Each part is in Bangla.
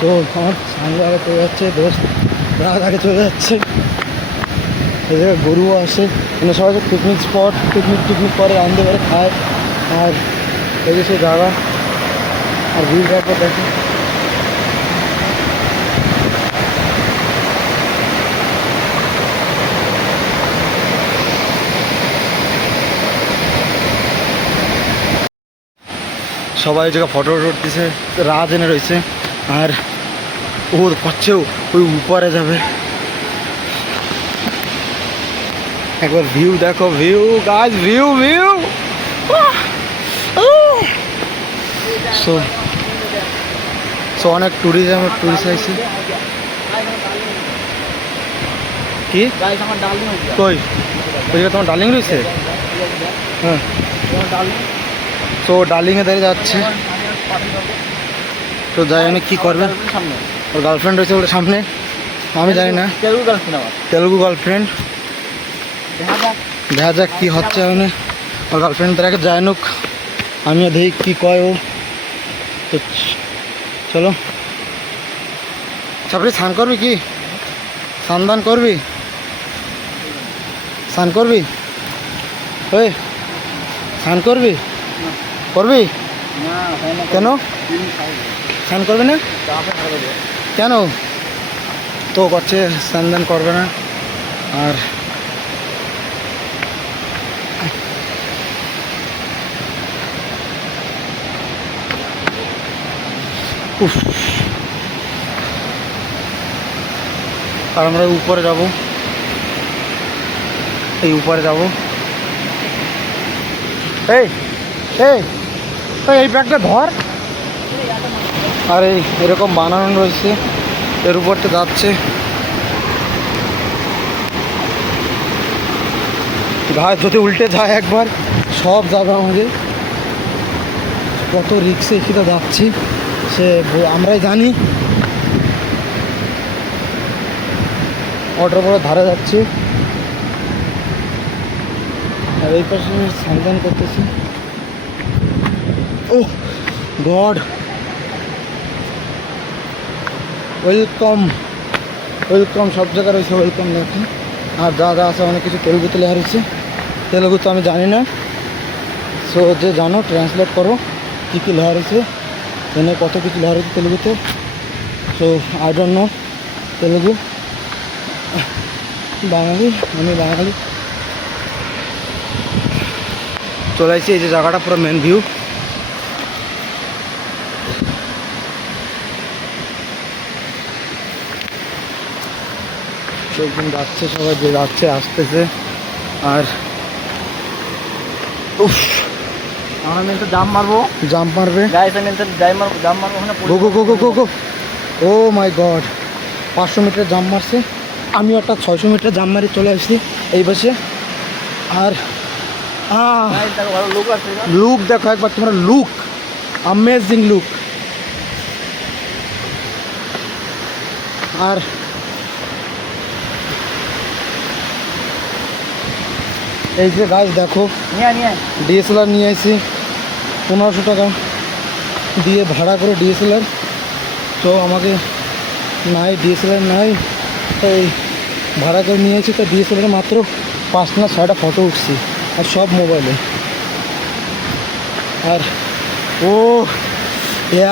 তো আমার সামনে আগে চলে যাচ্ছে, দোস্ত রাত আগে চলে যাচ্ছে। এই জায়গায় গরুও আসে, মানে সবাই পিকনিক স্পট, পিকনিক করে, রাঁধতে পারে, খায়। আর এই যে সেই জায়গা, আর ভিড় একবার দেখে। সবাই জায়গায় ফটো উঠতেছে, রাত এনে রয়েছে। আর ওর পাচ্ছেও ওই উপরে যাবে। একবার ভিউ দেখো, ভিউ গাছ, ভিউ ভিউ। সো অনেক টুরিস্ট আইছে। কি কই ওই জায়গায় তোমার ডার্লিং রয়েছে? হ্যাঁ, তো ডার্লিংয়ে দাঁড়িয়ে যাচ্ছে। তো যাই আমি কী করবে, ওর গার্লফ্রেন্ড রয়েছে ওর সামনে, আমি জানি না। তেলুগু গার্লফ্রেন্ড, দেখা যাক কী হচ্ছে। মানে ওর গার্লফ্রেন্ড তারাকে যায় নুক, আমিও দেখি কী কয় ও। তো চলো, সাপড়ি স্নান করবি? কি স্নান করবি? স্নান করবি? ওই স্নান করবি? করবি কেন? স্নান করবি না কেন? তো করছে স্নান করবে না। আর উফ, আর আমরা উপরে যাব, এই উপরে যাব। এই এই এই ব্যাগটা ধর। আর এই এরকম বানানো রয়েছে, এর উপরটা যাচ্ছে। গাছ যদি উল্টে যায় একবার, সব যাবে আমাদের। কত রিক্সে এখানে যাচ্ছি সে আমরাই জানি। অটোর পরে ধারে যাচ্ছি, আর এই পাশে স্নান করতেছি। ও গড, ওয়েলকাম ওয়েলকাম, সব জায়গায় রয়েছে ওয়েলকাম লেখা। আর যা যা আছে অনেক কিছু তেলুগুতে লেখা রয়েছে। তেলুগু তো আমি জানি না, সো যে জানো ট্রান্সলেট করো কী কী লেখা রয়েছে, এনে কত কিছু লেখা রয়েছে তেলুগুতে। So I don't know Telugu. Bangali, আমি বাঙালি। চলে আসছি, এই যে জায়গাটা পুরো মেন ভিউ। লোকজন যাচ্ছে, সবাই যে যাচ্ছে আসতেছে। আর উফ, আমরা মেনতে জাম্প মারবো, জাম্প মারবে। গাইস আমি মেনতে জাম্প মারবো ওখানে। গো গো গো গো গো গো, ও মাই গড, 500 মিটার জাম্প মারছে। আমিও একটা 600 মিটার জাম্প মারি চলে আসছি এই পাশে। আর ভালো লোক আছে, লুক দেখো একবার তোমরা, লুক, অ্যামেজিং লুক। আর এই যে গাছ দেখো, ডিএসএলআর নিয়ে আসি 1500 টাকা দিয়ে ভাড়া করে ডিএসএলআর। তো আমাকে নাই, ডিএসএলআর নাই, তাই ভাড়া করে নিয়ে আসি। তো ডিএসএলআর মাত্র 5 না 6টা ফটো উঠছি, আর সব মোবাইলে। আর ও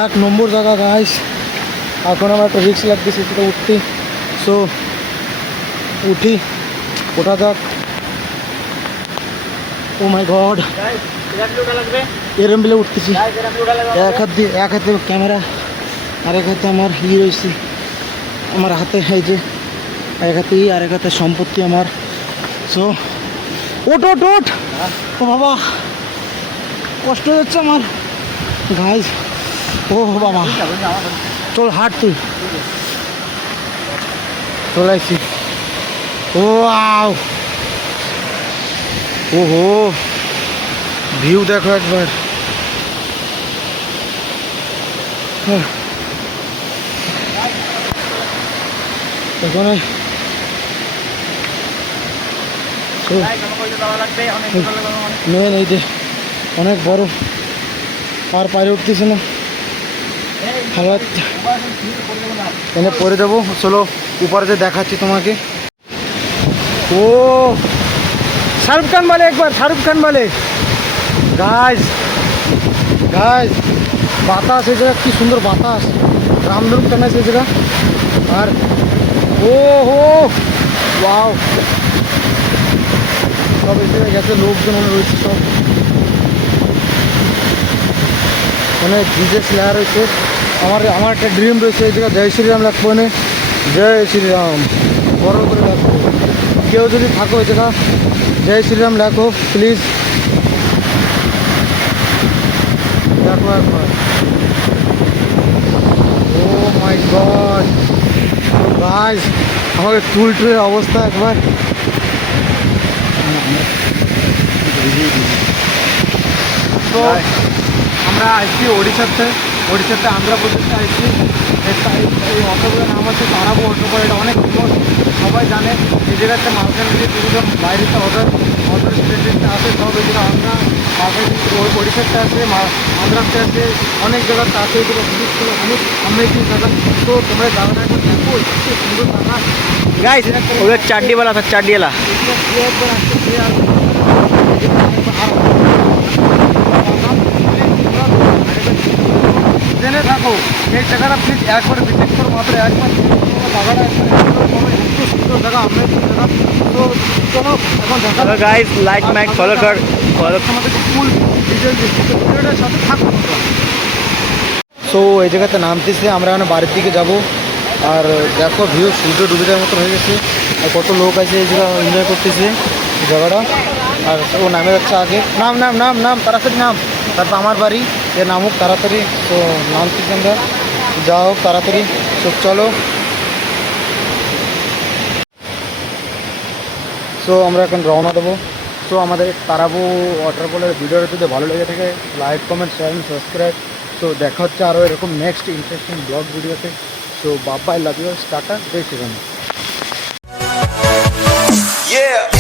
1 নম্বর জায়গা গাইস। এখন আমার একটা রিস্ক লাগতেছে সেটা উঠতে। সো উঠি, ওঠা যাক। ও মাই গড, এরম বেলে উঠতেছি। এক হাতে ক্যামেরা, আর এক হাতে আমার রয়েছে, আমার হাতে এই যে এক হাতে আর এক হাতে সম্পত্তি আমার। সো ওট ওট ওট, ও বাবা কষ্ট হচ্ছে আমার গাইস। ও বাবা, চল হাট, তুই চলে আসছি। ও আও, ওহো ভিউ দেখো একবার। এখানে মেন এই যে অনেক বড়, আর পায়ে উঠতেছে না। আবার এনে পরে দেবো। চলো উপরে যে দেখাচ্ছি তোমাকে। ও শাহরুখ খান বলে, একবার শাহরুখ খান বলে। গাইজ গাইজ বাতাস, এই জায়গা কি সুন্দর বাতাস, রামধনুক টানা আছে এই জায়গা। আর ও হো ওয়াও, সব এই জায়গায় গেছে, লোকজন মনে রয়েছে সব, মানে ডিজে স্লেয়ার রয়েছে। আমার একটা ড্রিম রয়েছে এই জায়গায় জয় শ্রীরাম লাগবো, মানে জয় শ্রীরাম বড় করে লাগবো। কেউ যদি থাকো এই জায়গা জয় শ্রীরাম লেখো প্লিজ, দেখো একবার। ও মাই গড গাইস, আমাকে টুলের অবস্থা একবার। তো আমরা আসছি ওড়িশাতে আন্ধ্রপ্রদেশে আসছি। এই অটোগুলোর নাম হচ্ছে তারাবো অটো, এটা অনেক ফেমাস, সবাই জানে। এই জায়গাতে মালকানগিরি ট্যুরিজম বাইরেতে অদর স্টেটে আছে, সব এই জায়গা আমরা মালকানগিরি ওড়িশাতে আছে, আন্ধ্রাতে আছে, অনেক জায়গাতে আছে। এই জায়গা ভিজিট করে অনেক অ্যামেজিং জায়গা। তো তোমরা জায়গাটা একবার দেখো, এত সুন্দর জায়গা गाइस उधर चाड्डी वाला था, चाड्डी वाला। একবার আসতে জেনে থাকো এই জায়গাটা প্লিজ একবার ভিজিট করো, মাত্র একবার জায়গাটা এত সুন্দর জায়গা, আমরা জায়গা। তো চলো এখন দেখা hello guys, like mike follow कर फॉलो। আমাদেরকে ফুল ডিটেলস দিচ্ছি, তো ভিডিওটার সাথে থাকো। সো এই জায়গাতে নামতেছে, আমরা এখন বাড়ির দিকে যাব। আর দেখো ভিউ সূর্য ডুবে যাওয়ার মতো হয়ে গেছে, আর কত লোক আছে এই জায়গা এনজয় করতেছে এই জায়গাটা। আর ও নামে যাচ্ছে আগে, নাম নাম নাম নাম তাড়াতাড়ি নাম, তারপর আমার বাড়ি এ নামুক তাড়াতাড়ি। তো নামতেছি আমরা, যা হোক তাড়াতাড়ি। সো চলো, সো আমরা এখন রওনা দেবো। সো আমাদের তারাবো ওয়াটারফলের ভিডিওটা যদি ভালো লেগে থাকে, like comment share and subscribe. So দেখা হচ্ছে আরও এরকম নেক্সট ইন্টারেস্টিং ব্লগ ভিডিওতে। সো বাবা, আই লাভ ইউ, টাটা, জয় শ্রীরাম। Yeah.